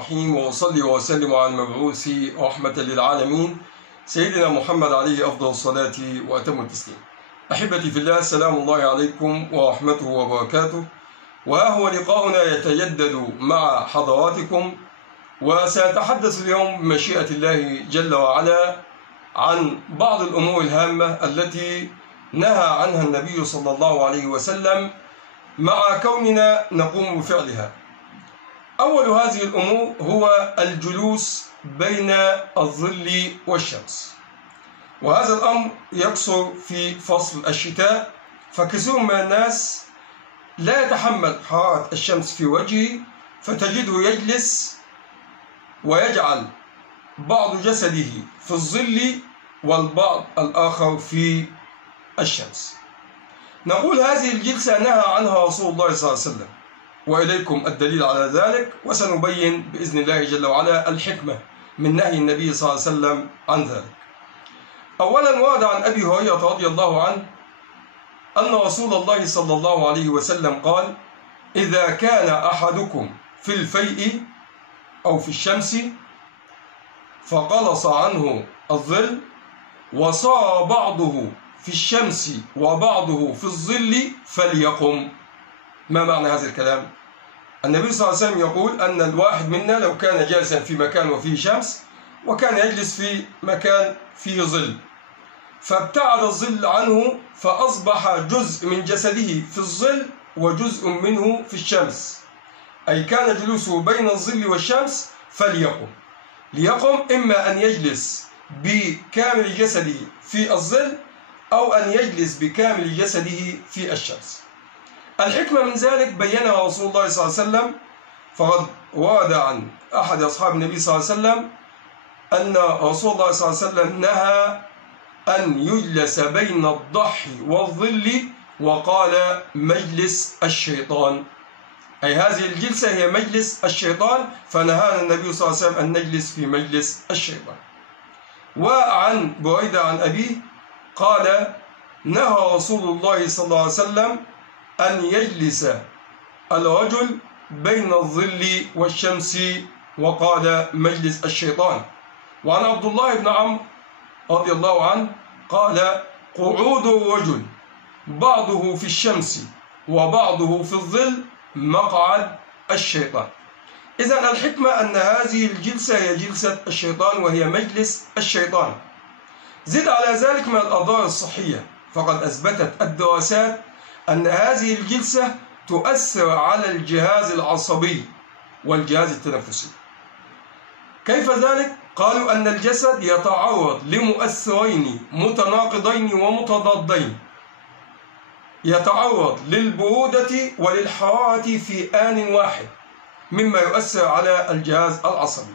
الرحيم، وأصلي وأسلم على المبعوث رحمة للعالمين سيدنا محمد عليه أفضل الصلاة وأتم التسليم. أحبتي في الله، السلام الله عليكم ورحمته وبركاته. وهو لقاؤنا يتجدد مع حضراتكم، وسنتحدث اليوم بمشيئة الله جل وعلا عن بعض الأمور الهامة التي نهى عنها النبي صلى الله عليه وسلم مع كوننا نقوم بفعلها. أول هذه الأمور هو الجلوس بين الظل والشمس، وهذا الأمر يكثر في فصل الشتاء، فكثير من الناس لا يتحمل حرارة الشمس في وجهه، فتجده يجلس ويجعل بعض جسده في الظل والبعض الآخر في الشمس. نقول هذه الجلسة نهى عنها رسول الله صلى الله عليه وسلم، وإليكم الدليل على ذلك، وسنبين بإذن الله جل وعلا الحكمة من نهي النبي صلى الله عليه وسلم عن ذلك. أولا، ورد عن أبي هريرة رضي الله عنه أن رسول الله صلى الله عليه وسلم قال: إذا كان أحدكم في الفيء أو في الشمس فقلص عنه الظل وصار بعضه في الشمس وبعضه في الظل فليقم. ما معنى هذا الكلام؟ النبي صلى الله عليه وسلم يقول أن الواحد منا لو كان جالسا في مكان وفيه شمس، وكان يجلس في مكان فيه ظل، فابتعد الظل عنه فأصبح جزء من جسده في الظل وجزء منه في الشمس، أي كان جلوسه بين الظل والشمس، فليقم. ليقم إما أن يجلس بكامل جسده في الظل أو أن يجلس بكامل جسده في الشمس. الحكمة من ذلك بينها رسول الله صلى الله عليه وسلم، فقد ورد عن أحد أصحاب النبي صلى الله عليه وسلم أن رسول الله صلى الله عليه وسلم نهى أن يجلس بين الضحي والظل، وقال: مجلس الشيطان، أي هذه الجلسة هي مجلس الشيطان، فنهانا النبي صلى الله عليه وسلم أن نجلس في مجلس الشيطان. وعن بريدة عن أبيه قال: نهى رسول الله صلى الله عليه وسلم أن يجلس الرجل بين الظل والشمس، وقال: مجلس الشيطان. وعن عبد الله بن عمرو رضي الله عنه قال: قعود الرجل بعضه في الشمس وبعضه في الظل مقعد الشيطان. إذن الحكمة أن هذه الجلسة هي جلسة الشيطان، وهي مجلس الشيطان. زد على ذلك من الأضرار الصحية، فقد أثبتت الدراسات أن هذه الجلسة تؤثر على الجهاز العصبي والجهاز التنفسي. كيف ذلك؟ قالوا أن الجسد يتعرض لمؤثرين متناقضين ومتضادين، يتعرض للبرودة وللحرارة في آن واحد، مما يؤثر على الجهاز العصبي.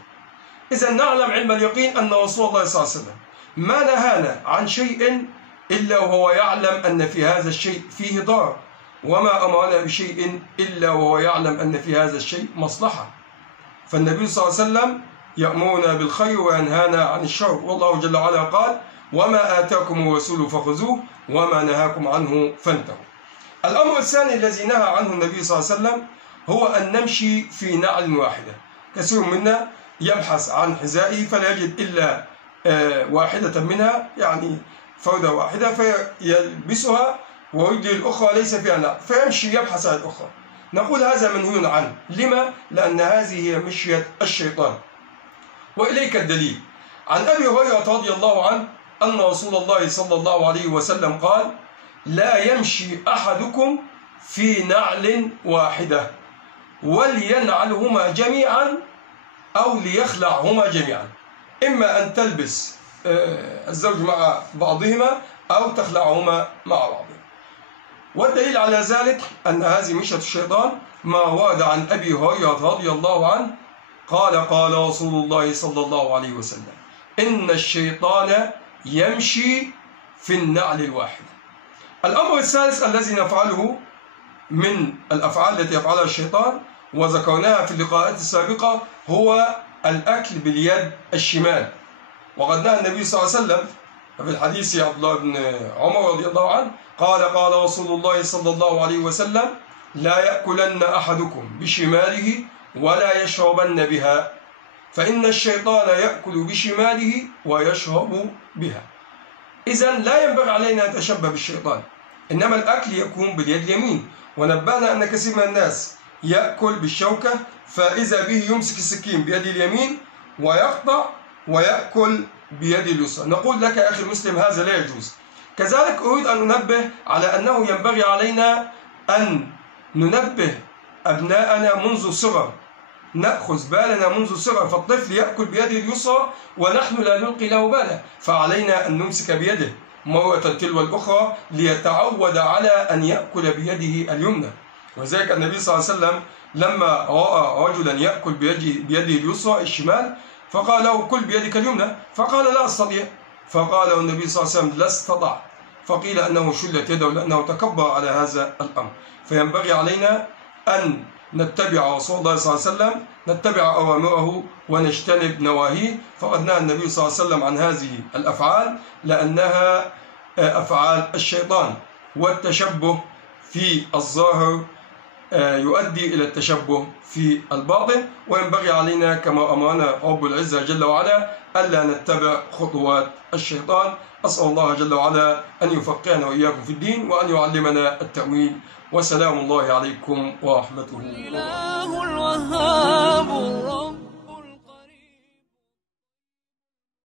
إذا نعلم علم اليقين أن رسول الله صلى الله عليه وسلم ما نهانا عن شيء إلا وهو يعلم أن في هذا الشيء فيه ضرر، وما أمرنا بشيء إلا وهو يعلم أن في هذا الشيء مصلحة. فالنبي صلى الله عليه وسلم يأمرنا بالخير وينهانا عن الشر، والله جل وعلا قال: وما آتاكم الرسول فخذوه وما نهاكم عنه فانتهوا. الأمر الثاني الذي نهى عنه النبي صلى الله عليه وسلم هو أن نمشي في نعل واحدة. كثير منا يبحث عن حذائه فلا يجد إلا واحدة منها، يعني فردة واحدة، فيلبسها ويدي الأخرى ليس فيها نعل، فيمشي يبحث عن الأخرى. نقول هذا منهي عنه. لما؟ لأن هذه هي مشية الشيطان. وإليك الدليل. عن أبي هريرة رضي الله عنه أن رسول الله صلى الله عليه وسلم قال: لا يمشي أحدكم في نعل واحدة، ولينعلهما جميعا أو ليخلعهما جميعا، إما أن تلبس الزوج مع بعضهما أو تخلعهما مع بعضهما. والدليل على ذلك أن هذه مشية الشيطان ما ورد عن أبي هريرة رضي الله عنه قال: قال رسول الله صلى الله عليه وسلم: إن الشيطان يمشي في النعل الواحد. الأمر الثالث الذي نفعله من الأفعال التي يفعلها الشيطان، وذكرناها في اللقاءات السابقة، هو الأكل باليد الشمال. وقد نهى النبي صلى الله عليه وسلم في الحديث عبد الله بن عمر رضي الله عنه قال: قال رسول الله صلى الله عليه وسلم: لا يأكلن أحدكم بشماله ولا يشربن بها. فإن الشيطان يأكل بشماله ويشرب بها. إذن لا ينبغي علينا أن نتشبه بالشيطان، إنما الأكل يكون باليد اليمين. ونبهنا أن كثير من الناس يأكل بالشوكة، فإذا به يمسك السكين بيد اليمين ويقطع ويأكل بيد اليسرى. نقول لك يا أخي المسلم هذا لا يجوز. كذلك أريد أن ننبه على أنه ينبغي علينا أن ننبه أبناءنا منذ الصغر، نأخذ بالنا منذ الصغر. فالطفل يأكل بيده اليسرى ونحن لا نلقي له بالا، فعلينا أن نمسك بيده مرة تلو الأخرى ليتعود على أن يأكل بيده اليمنى. وذلك النبي صلى الله عليه وسلم لما رأى رجلا يأكل بيده اليسرى الشمال فقال له كل بيدك اليمنى، فقال لا أستطيع، فقال له النبي صلى الله عليه وسلم لا استطاع، فقيل أنه شلت يده لأنه تكبر على هذا الأمر. فينبغي علينا أن نتبع رسول الله صلى الله عليه وسلم، نتبع أوامره ونجتنب نواهيه. فقد نهى النبي صلى الله عليه وسلم عن هذه الأفعال لأنها أفعال الشيطان، والتشبه في الظاهر يؤدي إلى التشبه في الباطن. وينبغي علينا كما أمرنا رب العزة جل وعلا ألا نتبع خطوات الشيطان. أسأل الله جل وعلا أن يفقهنا وإياكم في الدين وأن يعلمنا التأويل. وسلام الله عليكم ورحمته.